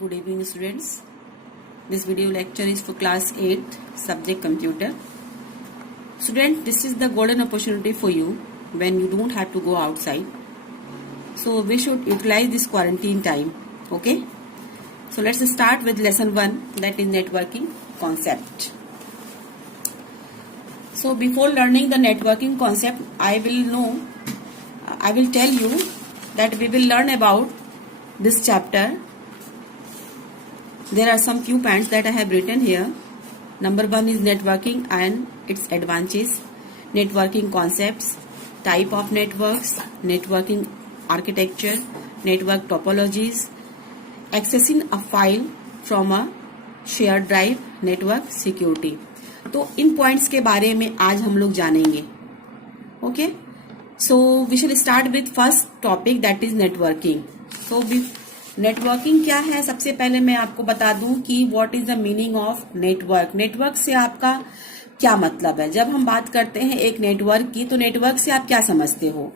Good evening, students. This video lecture is for class 8 subject computer. Student, this is the golden opportunity for you when you don't have to go outside. So we should utilize this quarantine time. Okay. So let's start with lesson 1, that is networking concept. So before learning the networking concept, I will tell you that we will learn about this chapter. There are some few points that I have written here. Number 1 is networking and its advantages, networking concepts, type of networks, networking architecture, network topologies, accessing a file from a shared drive, network security. तो इन points के बारे में आज हम लोग जानेंगे. Okay, so we shall start with first topic, that is networking. So networking क्या है, सबसे पहले मैं आपको बता दूं कि what is the meaning of network. Network से आपका क्या मतलब है. जब हम बात करते हैं एक नेटवर्क की, तो नेटवर्क से आप क्या समझते हो.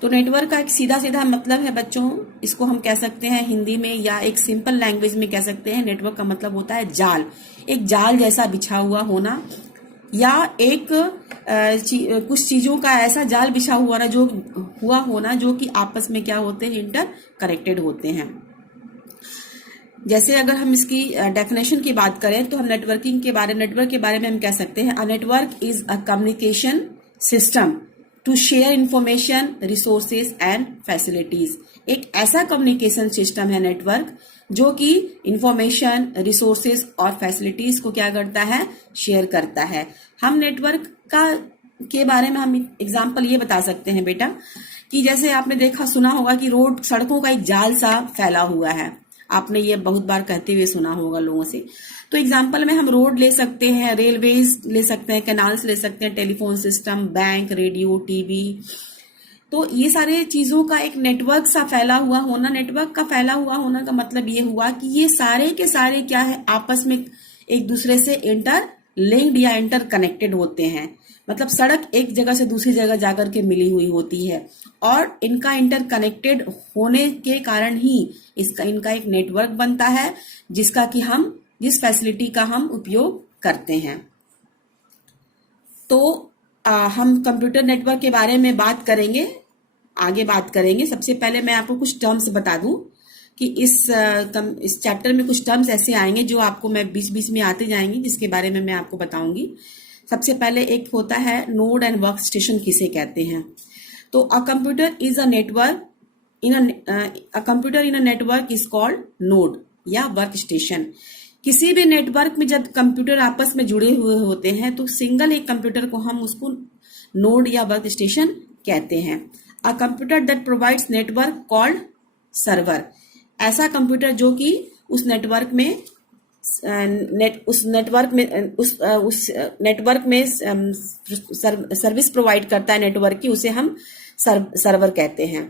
तो नेटवर्क का एक सीधा सीधा मतलब है बच्चों, इसको हम कह सकते हैं हिंदी में या एक सिंपल लैंग्वेज में कह सकते हैं. नेटवर्क का मतलब होता है जाल, एक जाल जैसा बिछा हुआ होना, या एक कुछ चीजों का ऐसा जाल बिछा हुआ होना जो कि आपस में क्या होते हैं, इंटर कनेक्टेड होते हैं. जैसे अगर हम इसकी डेफिनेशन की बात करें तो हम नेटवर्क के बारे में हम कह सकते हैं, a network is a communication system to share information, resources and facilities. एक ऐसा कम्युनिकेशन सिस्टम है नेटवर्क जो कि इंफॉर्मेशन, रिसोर्सेज और फैसिलिटीज को क्या करता है, शेयर करता है. हम नेटवर्क के बारे में हम एग्जांपल ये बता सकते हैं बेटा कि जैसे आपने सुना होगा कि रोड, सड़कों का एक जाल सा फैला हुआ है. आपने ये बहुत बार कहते हुए सुना होगा लोगों से. तो एग्जाम्पल में हम रोड ले सकते हैं, रेलवेज ले सकते हैं, कैनाल्स ले सकते हैं, telephone system, bank, radio, TV. तो ये सारे चीजों का एक नेटवर्क सा फैला हुआ होना. नेटवर्क का फैला हुआ होना का मतलब ये हुआ कि ये सारे के सारे क्या है, आपस में एक दूसरे से इंटर लिंक्ड या इंटर कनेक्टेड होते हैं. मतलब सड़क एक जगह से दूसरी जगह जाकर के मिली हुई होती है और इनका इंटर कनेक्टेड होने के कारण ही इनका एक नेटवर्क बनता है जिस फैसिलिटी का हम उपयोग करते हैं. तो हम कंप्यूटर नेटवर्क के बारे में आगे बात करेंगे. सबसे पहले मैं आपको कुछ टर्म्स बता दूं कि इस चैप्टर में कुछ टर्म्स ऐसे आएंगे जो आपको मैं बीच बीच में आते जाएंगे, जिसके बारे में मैं आपको बताऊंगी. सबसे पहले एक होता है नोड एंड वर्क स्टेशन, किसे कहते हैं. तो a computer in a network is called node या वर्क स्टेशन. किसी भी नेटवर्क में जब कंप्यूटर आपस में जुड़े हुए होते हैं तो सिंगल एक कंप्यूटर को हम उसको नोड या वर्क स्टेशन कहते हैं. A computer that provides network called server. ऐसा कंप्यूटर जो कि उस नेटवर्क में सर्विस प्रोवाइड करता है नेटवर्क की, उसे हम सर्वर कहते हैं.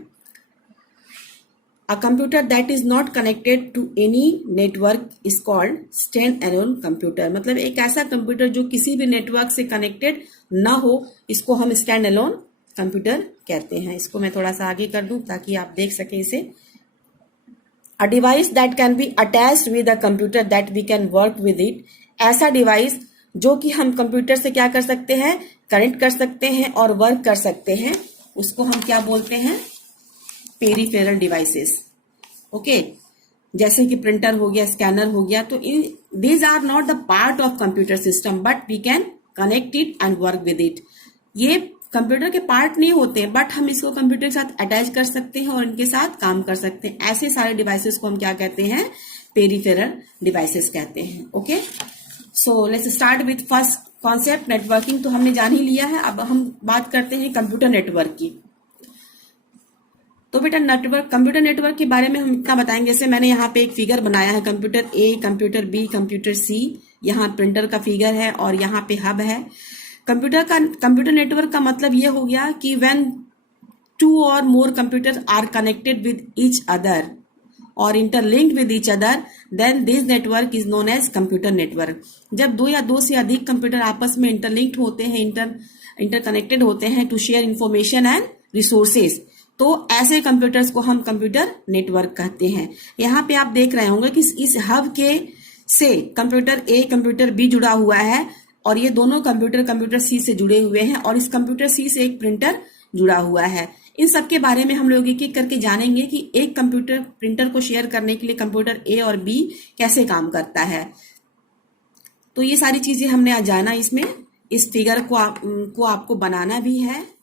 A computer that is not connected to any network is called stand-alone computer. मतलब एक ऐसा कंप्यूटर जो किसी भी नेटवर्क से कनेक्टेड ना हो, इसको हम stand-alone कंप्यूटर कहते हैं. इसको मैं थोड़ा सा आगे कर दूं ताकि आप देख सकें इसे. A device that can be attached with a computer that we can work with it. ऐसा डिवाइस जो कि हम कंप्यूटर से क्या कर सकते हैं, कनेक्ट कर सकते हैं और वर्क कर सकते हैं, उसको हम क्या बोलते हैं, पेरिफेरल डिवाइसेस. ओके, जैसे कि प्रिंटर हो गया, स्कैनर हो गया. तो these are not the part of computer system but we can connect it and work with it. ये कंप्यूटर के पार्ट नहीं होते बट हम इसको कंप्यूटर के साथ अटैच कर सकते हैं और इनके साथ काम कर सकते हैं. ऐसे सारे डिवाइसेस को हम क्या कहते हैं, पेरिफेरल डिवाइसेस कहते हैं. Okay, so let's start with first concept, networking. तो हमने जान ही लिया है. अब हम बात करते हैं कंप्यूटर नेटवर्क की. तो बेटा कंप्यूटर नेटवर्क के बारे में हम इतना बताएंगे. जैसे मैंने यहाँ पे एक फिगर बनाया है, कंप्यूटर ए, कंप्यूटर बी, कंप्यूटर सी. यहाँ प्रिंटर का फिगर है और यहाँ पे हब है. कंप्यूटर नेटवर्क का मतलब ये हो गया कि when 2 or more computers are connected with each other or interlinked with each other, then this network is known as computer network. जब 2 या 2 से अधिक कंप्यूटर आपस में इंटरलिंक्ड होते हैं, इंटरकनेक्टेड होते हैं to share information and resources, तो ऐसे कंप्यूटर्स को हम कंप्यूटर नेटवर्क कहते हैं। यहाँ पे आप देख रहे होंगे कि इस हब के से कंप्यूटर ए कंप्यूटर बी जुड़ा हुआ है और ये दोनों कंप्यूटर सी से जुड़े हुए हैं और इस कंप्यूटर सी से एक प्रिंटर जुड़ा हुआ है। इन सब के बारे में हम लोग एक एक करके जानेंगे कि एक कंप्यूटर प्रिंटर को शेयर करने के लिए कंप्यूटर ए और बी कैसे काम करता है। तो ये सारी चीजें हमने आज जाना। इसमें इस फिगर को आपको बनाना भी है।